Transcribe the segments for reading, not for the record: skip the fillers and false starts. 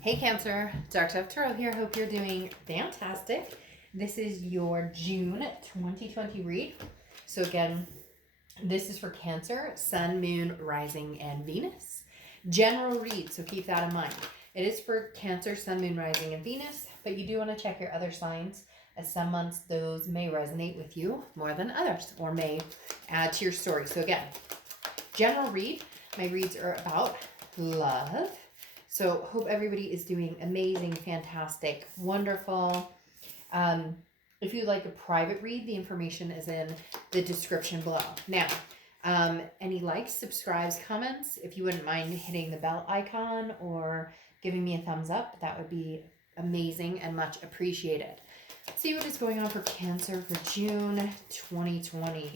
Hey Cancer, Dark Dove Tarot here. Hope you're doing fantastic. This is your June 2020 read. So again, this is for Cancer, Sun, Moon, Rising, and Venus. General read, so keep that in mind. It is for Cancer, Sun, Moon, Rising, and Venus, but you do want to check your other signs, as some months those may resonate with you more than others, or may add to your story. So again, general read. My reads are about love. So hope everybody is doing amazing, fantastic, wonderful. If you'd like a private read, the information is in the description below. Now, any likes, subscribes, comments, if you wouldn't mind hitting the bell icon or giving me a thumbs up, that would be amazing and much appreciated. Let's see what is going on for Cancer for June 2020.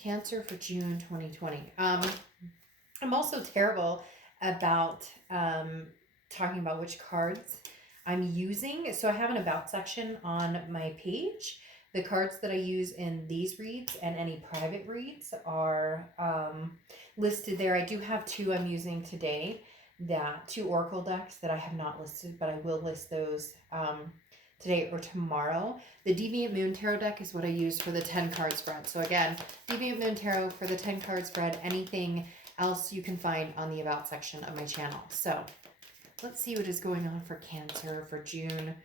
Cancer for June 2020. I'm also terrible about talking about which cards I'm using. So I have an about section on my page. The cards that I use in these reads and any private reads are listed there. I do have two I'm using today, two oracle decks that I have not listed, but I will list those today or tomorrow. The Deviant Moon Tarot deck is what I use for the 10 card spread. So again, Deviant Moon Tarot for the 10 card spread. Anything else you can find on the about section of my channel. So let's see what is going on for Cancer for June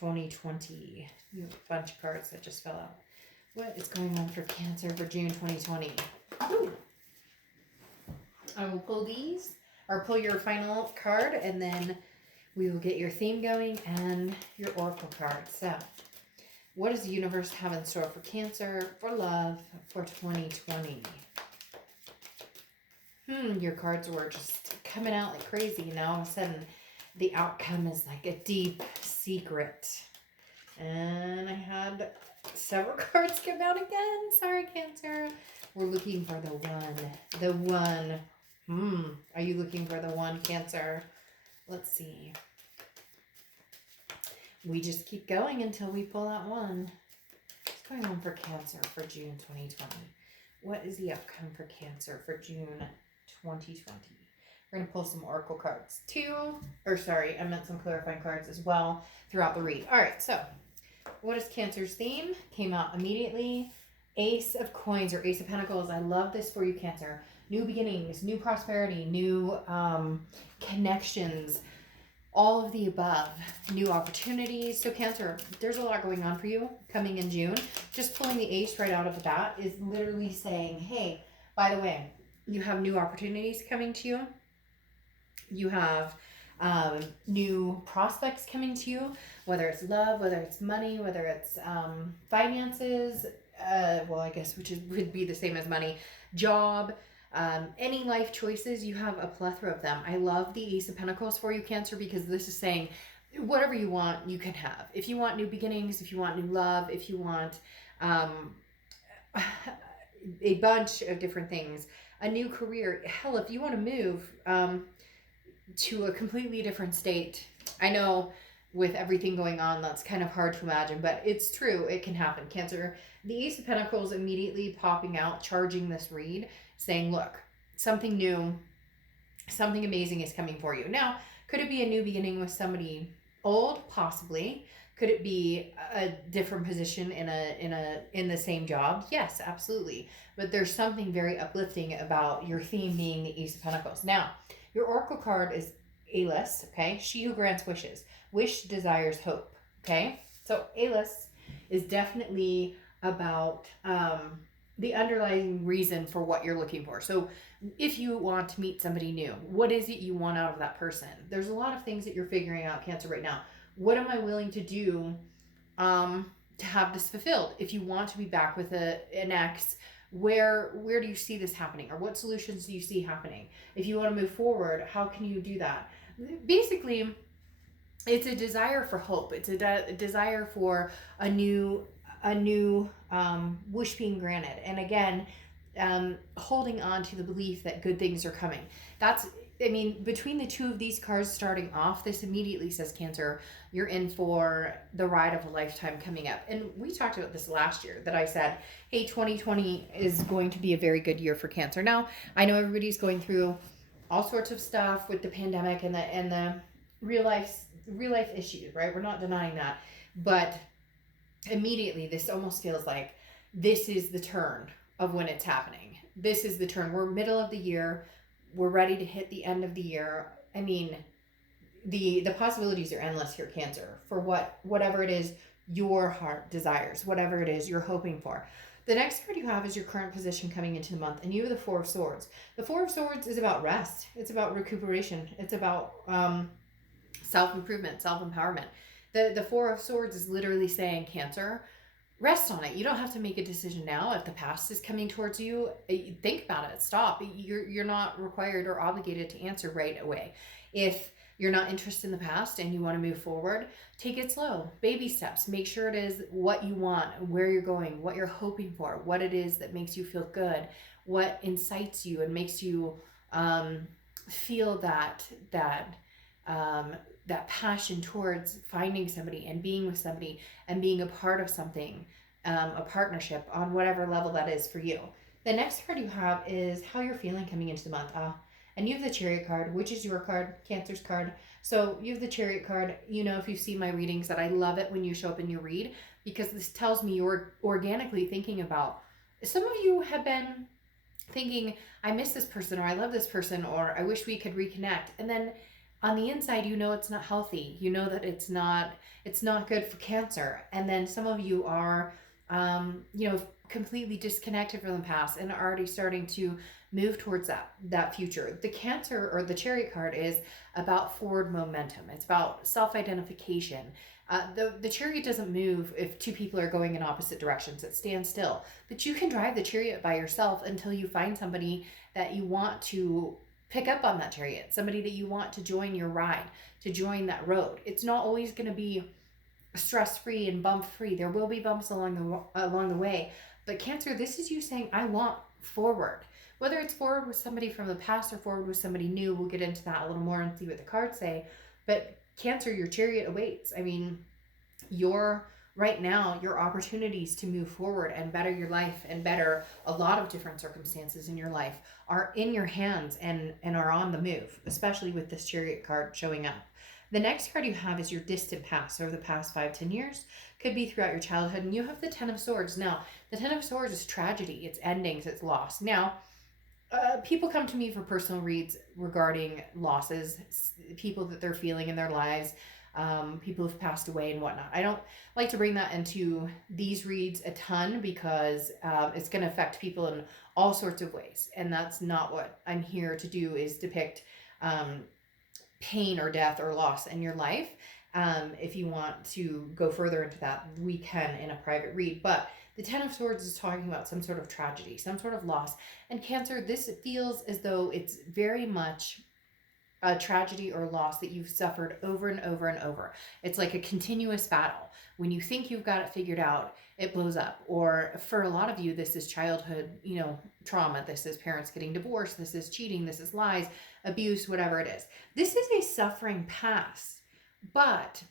2020. A bunch of cards that just fell out. What is going on for Cancer for June 2020? Ooh. I will pull these, or pull your final card, and then we will get your theme going and your oracle card. So what does the universe have in store for Cancer, for love, for 2020? Your cards were just coming out like crazy. Now all of a sudden, the outcome is like a deep secret. And I had several cards come out again. Sorry, Cancer. We're looking for the one. The one. Are you looking for the one, Cancer? Let's see. We just keep going until we pull that one. What's going on for Cancer for June 2020? What is the outcome for Cancer for June 2020? We're going to pull some oracle cards I meant some clarifying cards as well throughout the read. All right, so what is Cancer's theme? Came out immediately. Ace of Coins or Ace of Pentacles. I love this for you, Cancer. New beginnings, new prosperity, new connections, all of the above, new opportunities. So Cancer, there's a lot going on for you coming in June. Just pulling the ace right out of the bat is literally saying, hey, by the way, you have new opportunities coming to you. You have new prospects coming to you, whether it's love, whether it's money, whether it's finances, I guess would be the same as money, job, any life choices. You have a plethora of them. I love the Ace of Pentacles for you, Cancer, because this is saying whatever you want, you can have. If you want new beginnings, if you want new love, if you want a bunch of different things, a new career. Hell, if you want to move to a completely different state. I know with everything going on, that's kind of hard to imagine, but it's true. It can happen. Cancer, the Ace of Pentacles immediately popping out, charging this read, saying, look, something new, something amazing is coming for you. Now, could it be a new beginning with somebody old? Possibly. Could it be a different position in the same job? Yes, absolutely. But there's something very uplifting about your theme being the Ace of Pentacles. Now, your oracle card is Alis, okay? She who grants wishes. Wish desires hope, okay? So Alis is definitely about the underlying reason for what you're looking for. So if you want to meet somebody new, what is it you want out of that person? There's a lot of things that you're figuring out, Cancer, right now. What am I willing to do to have this fulfilled? If you want to be back with an ex, where do you see this happening? Or what solutions do you see happening? If you want to move forward, how can you do that? Basically, it's a desire for hope. It's a desire for a new wish being granted. And again, holding on to the belief that good things are coming. Between the two of these cards starting off, this immediately says, Cancer, you're in for the ride of a lifetime coming up. And we talked about this last year, that I said, hey, 2020 is going to be a very good year for Cancer. Now, I know everybody's going through all sorts of stuff with the pandemic and the real life issues, right? We're not denying that. But immediately this almost feels like this is the turn of when it's happening. This is the turn. We're middle of the year. We're ready to hit the end of the year. I mean, the possibilities are endless here, Cancer, for whatever it is your heart desires, whatever it is you're hoping for. The next card you have is your current position coming into the month, and you have the Four of Swords. The Four of Swords is about rest. It's about recuperation. It's about self-improvement, self-empowerment. The Four of Swords is literally saying, Cancer, rest on it. You don't have to make a decision now. If the past is coming towards you, think about it. Stop. You're not required or obligated to answer right away. If you're not interested in the past and you want to move forward, take it slow. Baby steps. Make sure it is what you want, where you're going, what you're hoping for, what it is that makes you feel good, what incites you and makes you feel that passion towards finding somebody and being with somebody and being a part of something, a partnership on whatever level that is for you. The next card you have is how you're feeling coming into the month. And you have the Chariot card, which is your card, Cancer's card. So you have the Chariot card. You know, if you've seen my readings, that I love it when you show up and you read, because this tells me you're organically thinking about. Some of you have been thinking, I miss this person, or I love this person, or I wish we could reconnect. And then on the inside, you know it's not healthy. You know that it's not good for Cancer. And then some of you are, completely disconnected from the past and are already starting to move towards that future. The Cancer or the Chariot card is about forward momentum. It's about self-identification. The Chariot doesn't move if two people are going in opposite directions. It stands still. But you can drive the Chariot by yourself until you find somebody that you want to pick up on that Chariot, somebody that you want to join your ride, to join that road. It's not always going to be stress-free and bump-free. There will be bumps along the way. But Cancer, this is you saying, I want forward. Whether it's forward with somebody from the past or forward with somebody new, we'll get into that a little more and see what the cards say. But Cancer, your Chariot awaits. I mean, right now, your opportunities to move forward and better your life and better a lot of different circumstances in your life are in your hands and are on the move, especially with this Chariot card showing up. The next card you have is your distant past, or the past 5-10 years. Could be throughout your childhood. And you have the Ten of Swords. Now, the Ten of Swords is tragedy. It's endings. It's loss. Now, people come to me for personal reads regarding losses, people that they're feeling in their lives, people who've passed away and whatnot. I don't like to bring that into these reads a ton because it's going to affect people in all sorts of ways. And that's not what I'm here to do, is depict pain or death or loss in your life. If you want to go further into that, we can in a private read. But the Ten of Swords is talking about some sort of tragedy, some sort of loss. And Cancer, this feels as though it's very much a tragedy or loss that you've suffered over and over and over. It's like a continuous battle. When you think you've got it figured out, it blows up. Or for a lot of you, this is childhood, trauma. This is parents getting divorced. This is cheating. This is lies, abuse, whatever it is. This is a suffering past, but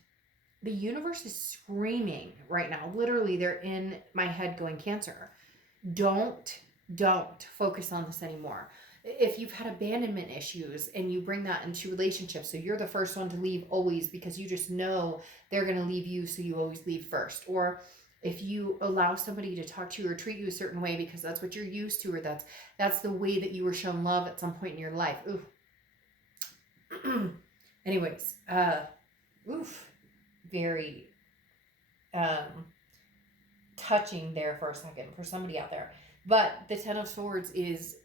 the universe is screaming right now. Literally, they're in my head going, Cancer, don't focus on this anymore. If you've had abandonment issues and you bring that into relationships, so you're the first one to leave always because you just know they're going to leave you, so you always leave first. Or if you allow somebody to talk to you or treat you a certain way because that's what you're used to, or that's the way that you were shown love at some point in your life. Ooh. Anyways, very touching there for a second for somebody out there. But the Ten of Swords is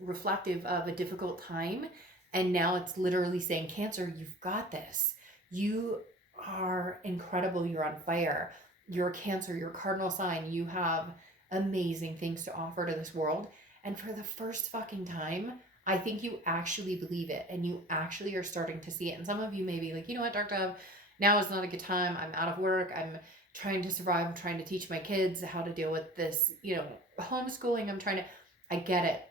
reflective of a difficult time. And now it's literally saying, Cancer, you've got this. You are incredible. You're on fire. You're Cancer. You're cardinal sign. You have amazing things to offer to this world. And for the first fucking time, I think you actually believe it. And you actually are starting to see it. And some of you may be like, you know what, Dark Dove, now is not a good time. I'm out of work. I'm trying to survive. I'm trying to teach my kids how to deal with this, homeschooling. I get it.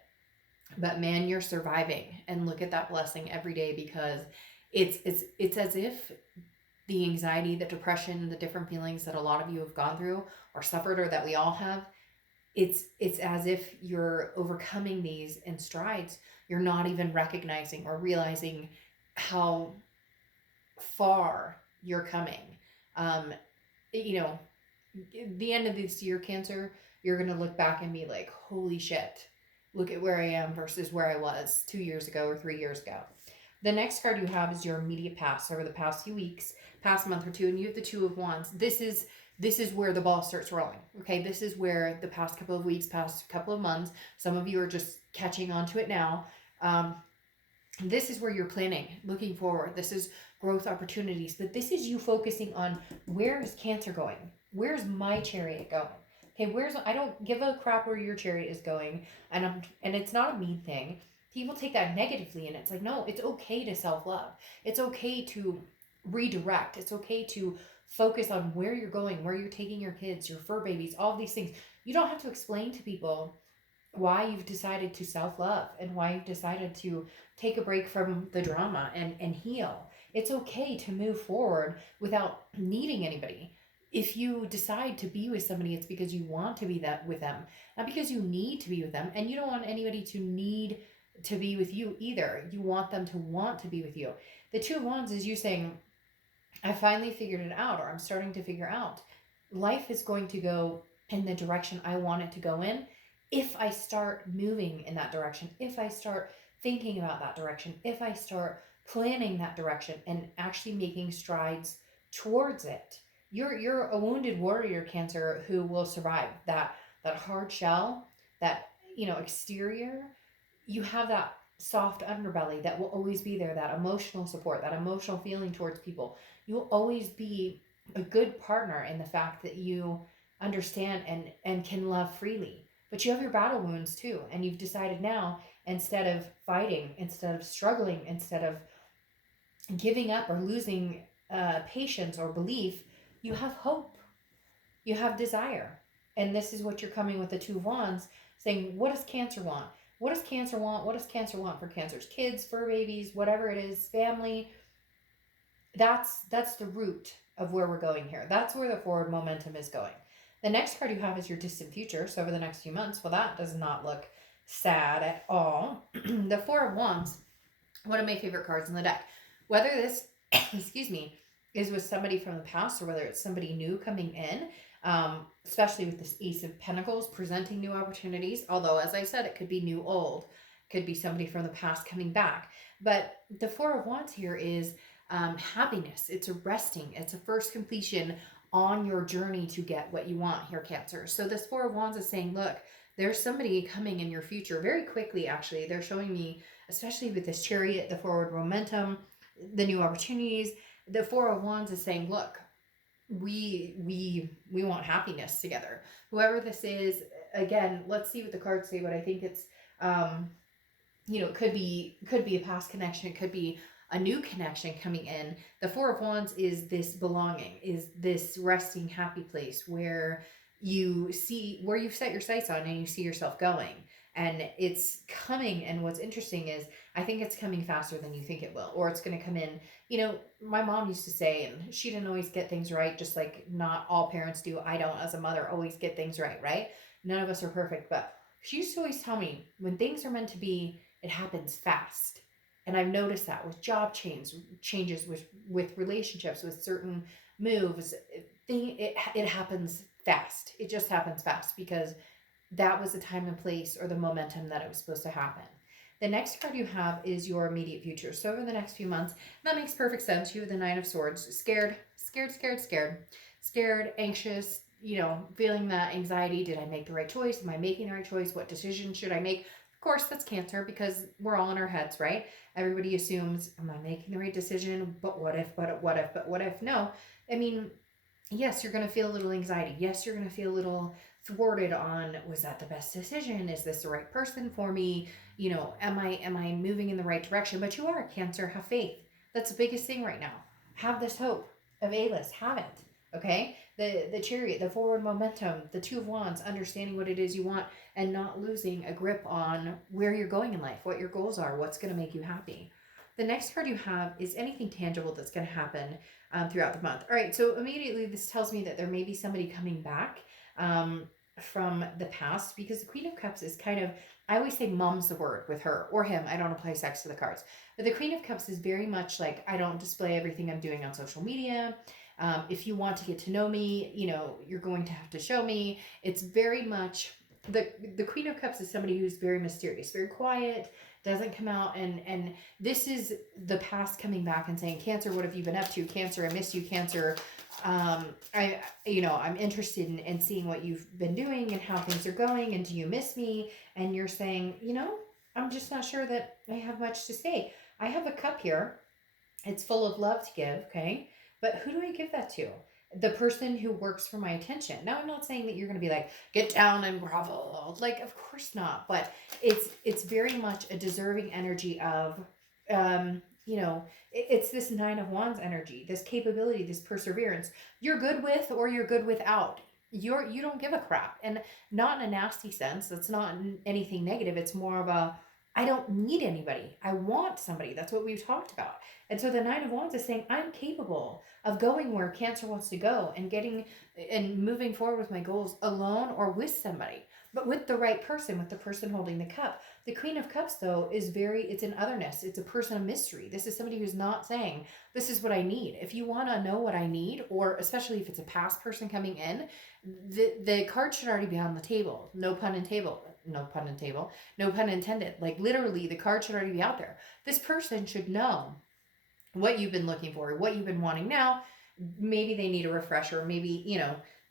But man, you're surviving, and look at that blessing every day, because it's as if the anxiety, the depression, the different feelings that a lot of you have gone through or suffered, or that we all have, it's as if you're overcoming these in strides. You're not even recognizing or realizing how far you're coming. Um, you know, the end of this year, Cancer, you're going to look back and be like, holy shit, look at where I am versus where I was 2 years ago or 3 years ago. The next card you have is your immediate past over the past few weeks, past month or two, and you have the Two of Wands. This is where the ball starts rolling. Okay, this is where the past couple of weeks, past couple of months, some of you are just catching on to it now. This is where you're planning, looking forward. This is growth opportunities, but this is you focusing on where is Cancer going? Where's my chariot going? Okay, I don't give a crap where your chariot is going, and it's not a mean thing. People take that negatively, and it's like, no, it's okay to self-love. It's okay to redirect. It's okay to focus on where you're going, where you're taking your kids, your fur babies, all these things. You don't have to explain to people why you've decided to self-love and why you've decided to take a break from the drama and heal. It's okay to move forward without needing anybody. If you decide to be with somebody, it's because you want to be that with them, not because you need to be with them. And you don't want anybody to need to be with you either. You want them to want to be with you. The Two of Wands is you saying, I finally figured it out, or I'm starting to figure out. Life is going to go in the direction I want it to go in if I start moving in that direction, if I start thinking about that direction, if I start planning that direction and actually making strides towards it. You're a wounded warrior, Cancer, who will survive that hard shell, that exterior. You have that soft underbelly that will always be there, that emotional support, that emotional feeling towards people. You'll always be a good partner in the fact that you understand and can love freely. But you have your battle wounds too, and you've decided now, instead of fighting, instead of struggling, instead of giving up or losing patience or belief, you have hope, you have desire. And this is what you're coming with the Two of Wands, saying, what does Cancer want? What does Cancer want? What does Cancer want for Cancer's kids, fur babies, whatever it is, family? That's the root of where we're going here. That's where the forward momentum is going. The next card you have is your distant future. So over the next few months, well, that does not look sad at all. The Four of Wands, one of my favorite cards in the deck. Whether this, excuse me, is with somebody from the past or whether it's somebody new coming in, especially with this Ace of Pentacles presenting new opportunities. Although, as I said, it could be new old. Could be somebody from the past coming back. But the Four of Wands here is happiness. It's a resting. It's a first completion on your journey to get what you want here, Cancer. So this Four of Wands is saying, look, there's somebody coming in your future very quickly. Actually, they're showing me, especially with this chariot, the forward momentum, the new opportunities. The Four of Wands is saying, look, we want happiness together. Whoever this is, again, let's see what the cards say. But I think it's it could be a past connection, it could be a new connection coming in. The Four of Wands is this belonging, is this resting happy place where you see where you've set your sights on and you see yourself going. And it's coming, and what's interesting is I think it's coming faster than you think it will, or it's going to come in. My mom used to say, and she didn't always get things right, just like not all parents do. I don't, as a mother, always get things right? None of us are perfect, but she used to always tell me, when things are meant to be, it happens fast. And I've noticed that with job changes with relationships, with certain moves, it happens fast. It just happens fast because that was the time and place or the momentum that it was supposed to happen. The next card you have is your immediate future. So over the next few months, that makes perfect sense. You have the Nine of Swords. Scared, anxious, feeling that anxiety. Did I make the right choice? Am I making the right choice? What decision should I make? Of course, that's Cancer, because we're all in our heads, right? Everybody assumes, am I making the right decision? But what if? No. I mean, yes, you're going to feel a little anxiety. Yes, you're going to feel a little thwarted on, was that the best decision? Is this the right person for me? Am I moving in the right direction? But you are, Cancer. Have faith. That's the biggest thing right now. Have this hope of A-list. Have it. Okay? The Chariot, the forward momentum, the Two of Wands, understanding what it is you want and not losing a grip on where you're going in life, what your goals are, what's going to make you happy. The next card you have is anything tangible that's going to happen throughout the month. All right, so immediately this tells me that there may be somebody coming back. from the past, because the Queen of Cups is kind of, I always say mom's the word with her or him. I don't apply sex to the cards. But the Queen of Cups is very much like, I don't display everything I'm doing on social media. If you want to get to know me, you know, you're going to have to show me. It's very much, the Queen of Cups is somebody who's very mysterious, very quiet, doesn't come out, and this is the past coming back and saying, Cancer, what have you been up to? Cancer, I miss you. Cancer, I'm interested in seeing what you've been doing and how things are going, and do you miss me? And you're saying, I'm just not sure that I have much to say. I have a cup here. It's full of love to give, okay? But who do I give that to? The person who works for my attention. Now, I'm not saying that you're going to be like, get down and grovel. Like, of course not. But it's very much a deserving energy of, it's this Nine of Wands energy, this capability, this perseverance. You're good with, or you're good without. You don't give a crap, and not in a nasty sense. That's not anything negative. It's more of a, I don't need anybody. I want somebody. That's what we've talked about. And so the Nine of Wands is saying, I'm capable of going where Cancer wants to go and getting and moving forward with my goals alone or with somebody, but with the right person, with the person holding the cup. The Queen of Cups, though, is it's an otherness. It's a person of mystery. This is somebody who's not saying, this is what I need. If you want to know what I need, or especially if it's a past person coming in, the card should already be on the table. No pun intended. Like, literally, the card should already be out there. This person should know what you've been looking for, what you've been wanting. Now, maybe they need a refresher. Maybe,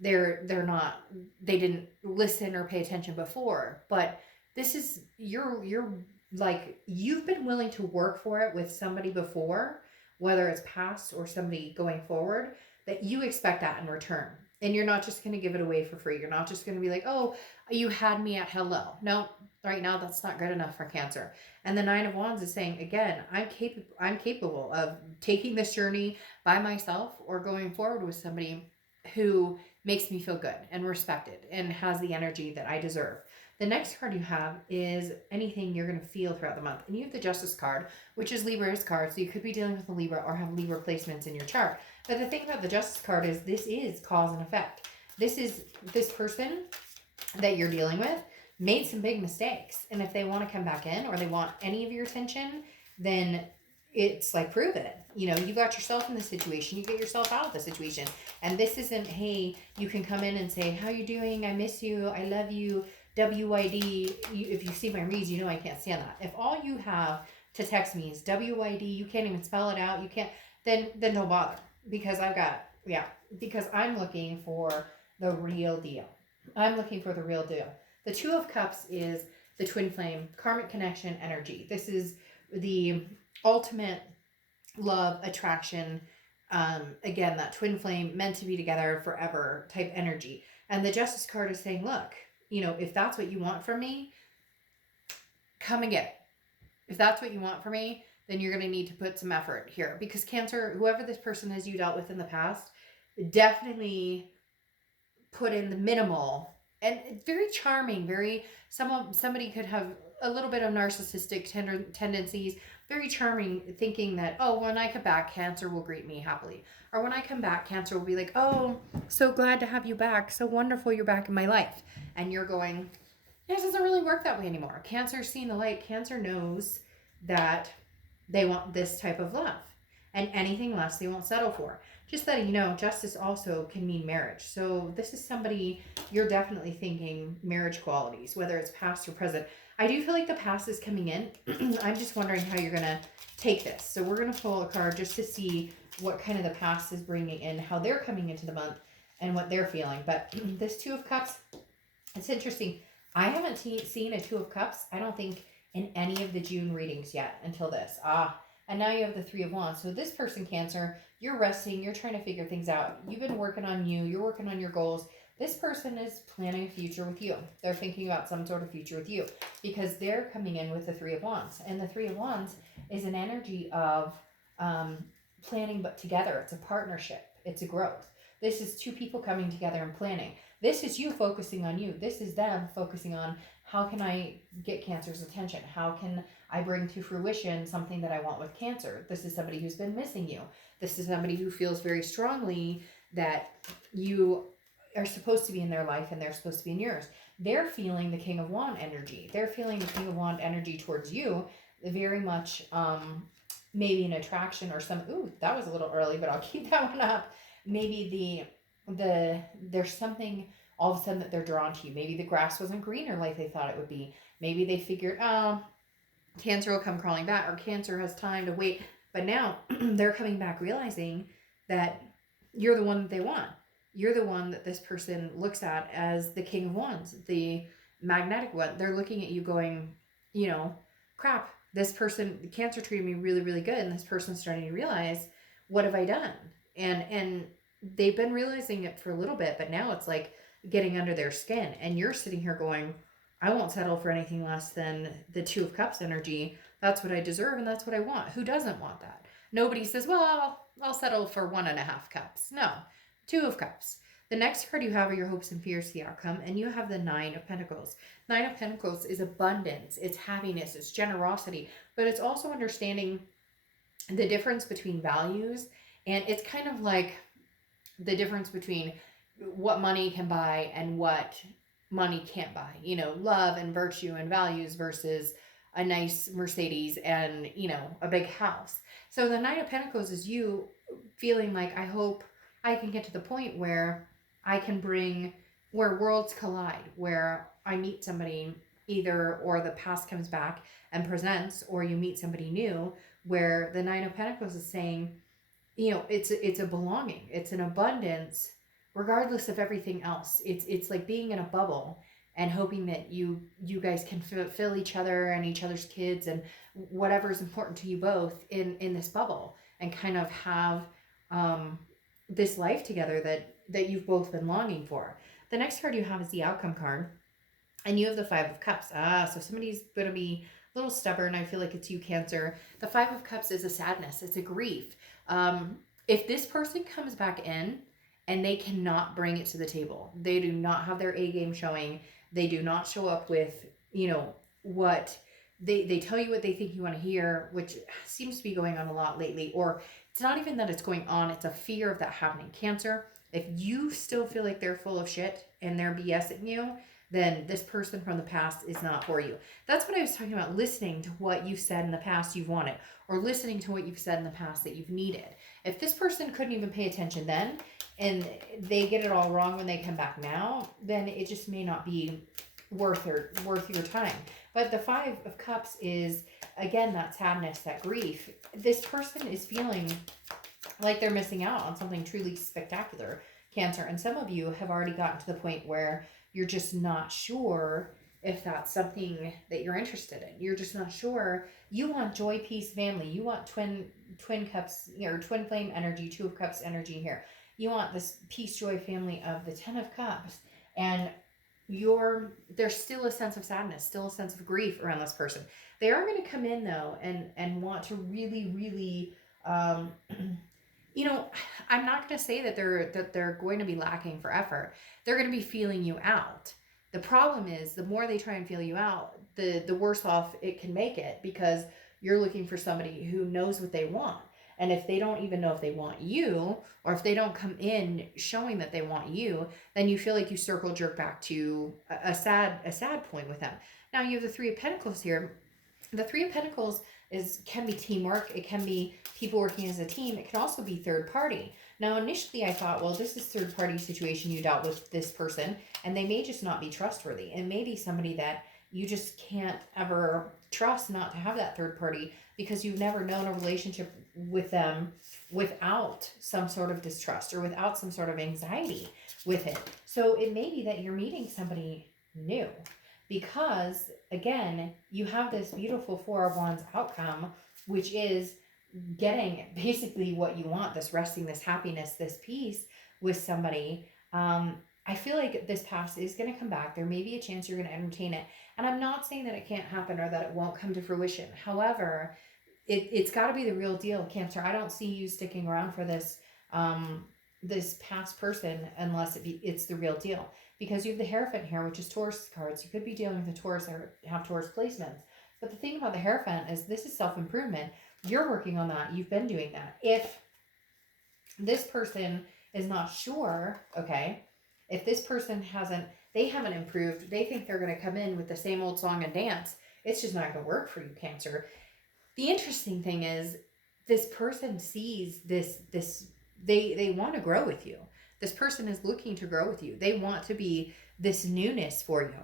they're not, they didn't listen or pay attention before, but this is, you're like, you've been willing to work for it with somebody before, whether it's past or somebody going forward, that you expect that in return. And you're not just going to give it away for free. You're not just going to be like, oh, you had me at hello. No, right now that's not good enough for Cancer. And the Nine of Wands is saying, again, I'm capable of taking this journey by myself or going forward with somebody who makes me feel good and respected and has the energy that I deserve. The next card you have is anything you're going to feel throughout the month. And you have the Justice card, which is Libra's card. So you could be dealing with a Libra or have Libra placements in your chart. But the thing about the Justice card is this is cause and effect. This person that you're dealing with made some big mistakes. And if they want to come back in or they want any of your attention, then it's like, prove it. You got yourself in the situation, you get yourself out of the situation. And this isn't, hey, you can come in and say, how you doing? I miss you. I love you. WYD. If you see my reads, I can't stand that. If all you have to text me is WYD, you can't even spell it out. You can't, then don't bother. Because because I'm looking for the real deal. The Two of Cups is the twin flame, karmic connection energy. This is the ultimate love, attraction. Again, that twin flame, meant to be together forever type energy. And the Justice card is saying, look, if that's what you want from me, come and get it. If that's what you want from me, then you're going to need to put some effort here. Because Cancer, whoever this person is you dealt with in the past, definitely put in the minimal. And very charming, somebody could have a little bit of narcissistic tendencies, very charming, thinking that, oh, when I come back, Cancer will greet me happily. Or when I come back, Cancer will be like, oh, so glad to have you back. So wonderful you're back in my life. And you're going, it doesn't really work that way anymore. Cancer's seen the light. Cancer knows that they want this type of love. And anything less they won't settle for. Just letting you know, Justice also can mean marriage. So this is somebody you're definitely thinking marriage qualities, whether it's past or present. I do feel like the past is coming in. I'm just wondering how you're going to take this. So we're going to pull a card just to see what kind of the past is bringing in, how they're coming into the month and what they're feeling. But this Two of Cups, it's interesting. I haven't seen a Two of Cups, I don't think, in any of the June readings yet until this. And now you have the Three of Wands. So this person, Cancer, you're resting. You're trying to figure things out. You've been working on you. You're working on your goals. This person is planning a future with you. They're thinking about some sort of future with you because they're coming in with the Three of Wands. And the Three of Wands is an energy of planning, but together. It's a partnership. It's a growth. This is two people coming together and planning. This is you focusing on you. This is them focusing on, how can I get Cancer's attention? How can I bring to fruition something that I want with Cancer? This is somebody who's been missing you. This is somebody who feels very strongly that you are supposed to be in their life and they're supposed to be in yours. They're feeling the King of Wand energy. They're feeling the King of Wand energy towards you, very much maybe an attraction or some, ooh, that was a little early, but I'll keep that one up. Maybe there's something all of a sudden that they're drawn to you. Maybe the grass wasn't greener like they thought it would be. Maybe they figured, oh, Cancer will come crawling back, or Cancer has time to wait. But now they're coming back realizing that you're the one that they want. You're the one that this person looks at as the King of Wands, the magnetic one. They're looking at you going, you know, crap, this person, Cancer treated me really, really good. And this person's starting to realize, what have I done? And they've been realizing it for a little bit, but now it's like getting under their skin. And you're sitting here going, I won't settle for anything less than the Two of Cups energy. That's what I deserve and that's what I want. Who doesn't want that? Nobody says, well, I'll settle for 1.5 cups. No, Two of Cups. The next card you have are your hopes and fears, the outcome, and you have the Nine of Pentacles. Nine of Pentacles is abundance, it's happiness, it's generosity, but it's also understanding the difference between values, and it's kind of like the difference between what money can buy and what money can't buy. You know, love and virtue and values versus a nice Mercedes and, you know, a big house. So the Nine of Pentacles is you feeling like, I hope I can get to the point where I can bring, where worlds collide, where I meet somebody either, or the past comes back and presents, or you meet somebody new, where the Nine of Pentacles is saying, you know, it's a belonging, it's an abundance, regardless of everything else. It's like being in a bubble and hoping that you guys can fill each other and each other's kids and whatever is important to you both in this bubble, and kind of have this life together that you've both been longing for. The next card you have is the outcome card, and you have the Five of Cups. So somebody's going to be a little stubborn. I feel like it's you, Cancer. The Five of Cups is a sadness. It's a grief. If this person comes back in and they cannot bring it to the table, they do not have their A game showing, they do not show up with, you know, what they tell you what they think you want to hear, which seems to be going on a lot lately. Or it's not even that it's going on, it's a fear of that happening. Cancer, if you still feel like they're full of shit and they're BSing you, then this person from the past is not for you. That's what I was talking about, listening to what you've said in the past you've wanted, or listening to what you've said in the past that you've needed. If this person couldn't even pay attention then, and they get it all wrong when they come back now, then it just may not be worth your time. But the Five of Cups is, again, that sadness, that grief. This person is feeling like they're missing out on something truly spectacular, Cancer. And some of you have already gotten to the point where you're just not sure if that's something that you're interested in. You're just not sure. You want joy, peace, family. You want twin cups, or twin flame energy, Two of Cups energy here. You want this peace, joy, family of the Ten of Cups. And there's still a sense of sadness, still a sense of grief around this person. They are going to come in though and want to really, really, you know, I'm not going to say that they're going to be lacking for effort. They're going to be feeling you out. The problem is, the more they try and feel you out, the worse off it can make it, because you're looking for somebody who knows what they want. And if they don't even know if they want you, or if they don't come in showing that they want you, then you feel like you circle jerk back to a sad point with them. Now you have the Three of Pentacles here. The Three of Pentacles can be teamwork. It can be people working as a team. It can also be third party. Now, initially I thought, well, this is third party situation. You dealt with this person and they may just not be trustworthy. And maybe somebody that you just can't ever trust not to have that third party, because you've never known a relationship with them without some sort of distrust or without some sort of anxiety with it. So it may be that you're meeting somebody new, because again, you have this beautiful Four of Wands outcome, which is getting basically what you want, this resting, this happiness, this peace with somebody. I feel like this past is going to come back. There may be a chance you're going to entertain it. And I'm not saying that it can't happen or that it won't come to fruition. However, it's got to be the real deal, Cancer. I don't see you sticking around for this this past person unless it's the real deal. Because you have the Hierophant here, which is Taurus cards. You could be dealing with a Taurus or have Taurus placements. But the thing about the Hierophant is this is self-improvement. You're working on that. You've been doing that. If this person is not sure, okay, If this person they haven't improved, they think they're going to come in with the same old song and dance, it's just not going to work for you, Cancer. The interesting thing is this person sees they want to grow with you. This person is looking to grow with you. They want to be this newness for you.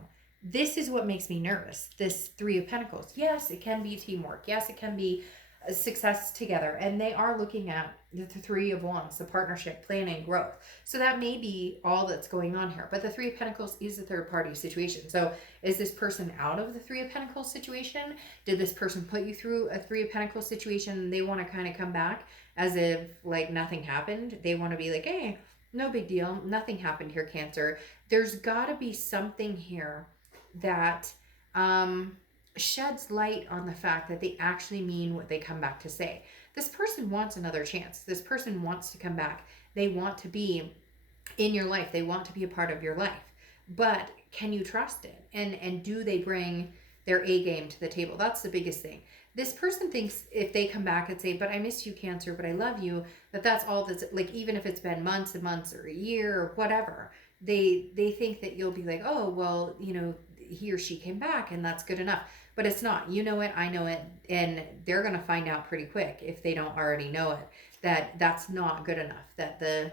This is what makes me nervous. This Three of Pentacles. Yes, it can be teamwork. Yes, it can be a success together. And they are looking at the Three of Wands, the partnership, planning, growth. So that may be all that's going on here. But the Three of Pentacles is a third party situation. So is this person out of the Three of Pentacles situation? Did this person put you through a Three of Pentacles situation and they want to kind of come back as if like nothing happened? They want to be like, hey, no big deal. Nothing happened here, Cancer. There's got to be something here that sheds light on the fact that they actually mean what they come back to say. This person wants another chance. This person wants to come back. They want to be in your life. They want to be a part of your life. But can you trust it? And do they bring their A game to the table? That's the biggest thing. This person thinks if they come back and say, but I miss you, Cancer, but I love you, that's all that's, like, even if it's been months and months or a year or whatever, they think that you'll be like, oh, well, he or she came back and that's good enough. But it's not. You know it, I know it, and they're going to find out pretty quick, if they don't already know it, that that's not good enough, that the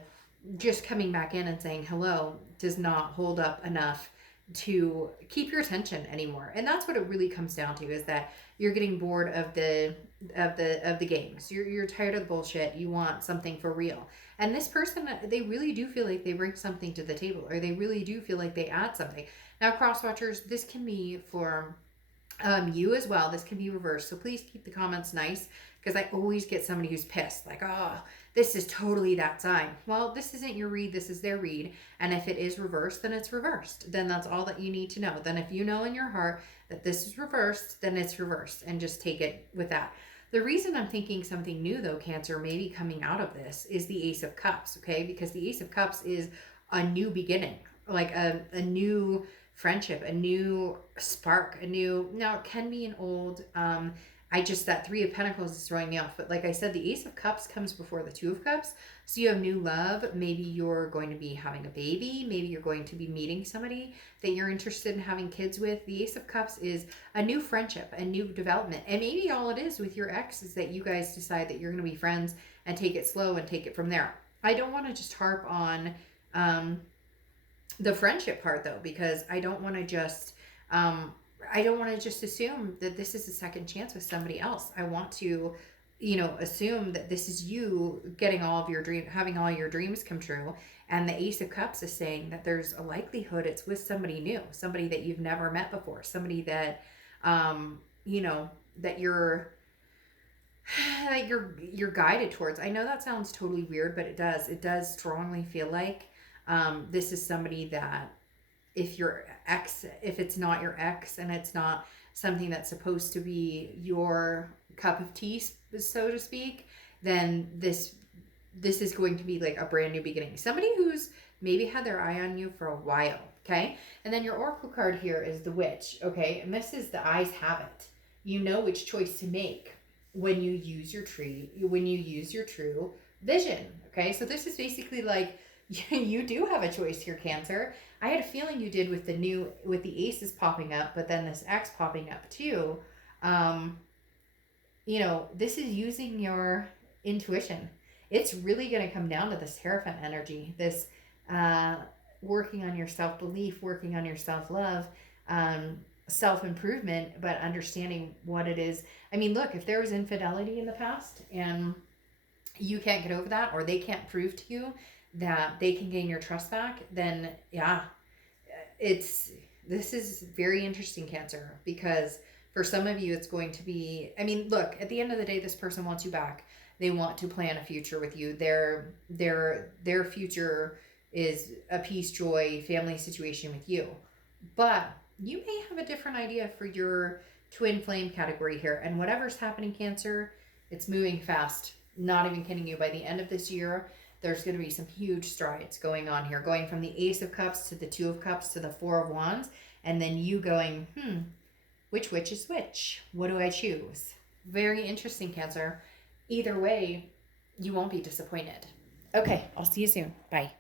just coming back in and saying hello does not hold up enough to keep your attention anymore. And that's what it really comes down to, is that you're getting bored of the games. You're tired of the bullshit. You want something for real. And this person, they really do feel like they bring something to the table, or they really do feel like they add something. Now, cross watchers, this can be for you as well. This can be reversed. So please keep the comments nice, because I always get somebody who's pissed, like, oh, this is totally that sign. Well, this isn't your read. This is their read. And if it is reversed, then it's reversed. Then that's all that you need to know. Then if you know in your heart that this is reversed, then it's reversed, and just take it with that. The reason I'm thinking something new, though, Cancer, maybe coming out of this, is the Ace of Cups, okay? Because the Ace of Cups is a new beginning, like a new friendship, a new spark, now it can be an old, that Three of Pentacles is throwing me off. But like I said, the Ace of Cups comes before the Two of Cups. So you have new love. Maybe you're going to be having a baby. Maybe you're going to be meeting somebody that you're interested in having kids with. The Ace of Cups is a new friendship, a new development. And maybe all it is with your ex is that you guys decide that you're going to be friends and take it slow and take it from there. I don't want to just harp on the friendship part, though, because I don't want to just assume that this is a second chance with somebody else. I want to, assume that this is you getting all of your having all your dreams come true. And the Ace of Cups is saying that there's a likelihood it's with somebody new, somebody that you've never met before, somebody that, that you're guided towards. I know that sounds totally weird, but it does strongly feel like this is somebody that, if it's not your ex, and it's not something that's supposed to be your cup of tea, so to speak, then this is going to be like a brand new beginning. Somebody who's maybe had their eye on you for a while, okay? And then your oracle card here is the Witch, okay? And this is the eyes have it. You know which choice to make when you use your true vision, okay? So this is basically like, you do have a choice here, Cancer. I had a feeling you did with the aces popping up, but then this X popping up too. This is using your intuition. It's really going to come down to this Hierophant energy, this working on your self-belief, working on your self-love, self-improvement, but understanding what it is. I mean, look, if there was infidelity in the past and you can't get over that, or they can't prove to you that they can gain your trust back, then yeah, this is very interesting, Cancer, because for some of you, it's going to be, I mean, look, at the end of the day, this person wants you back. They want to plan a future with you. Their future is a peace, joy, family situation with you. But you may have a different idea for your twin flame category here. And whatever's happening, Cancer, it's moving fast. Not even kidding you. By the end of this year, there's going to be some huge strides going on here, going from the Ace of Cups to the Two of Cups to the Four of Wands, and then you going, which witch is which? What do I choose? Very interesting, Cancer. Either way, you won't be disappointed. Okay, I'll see you soon. Bye.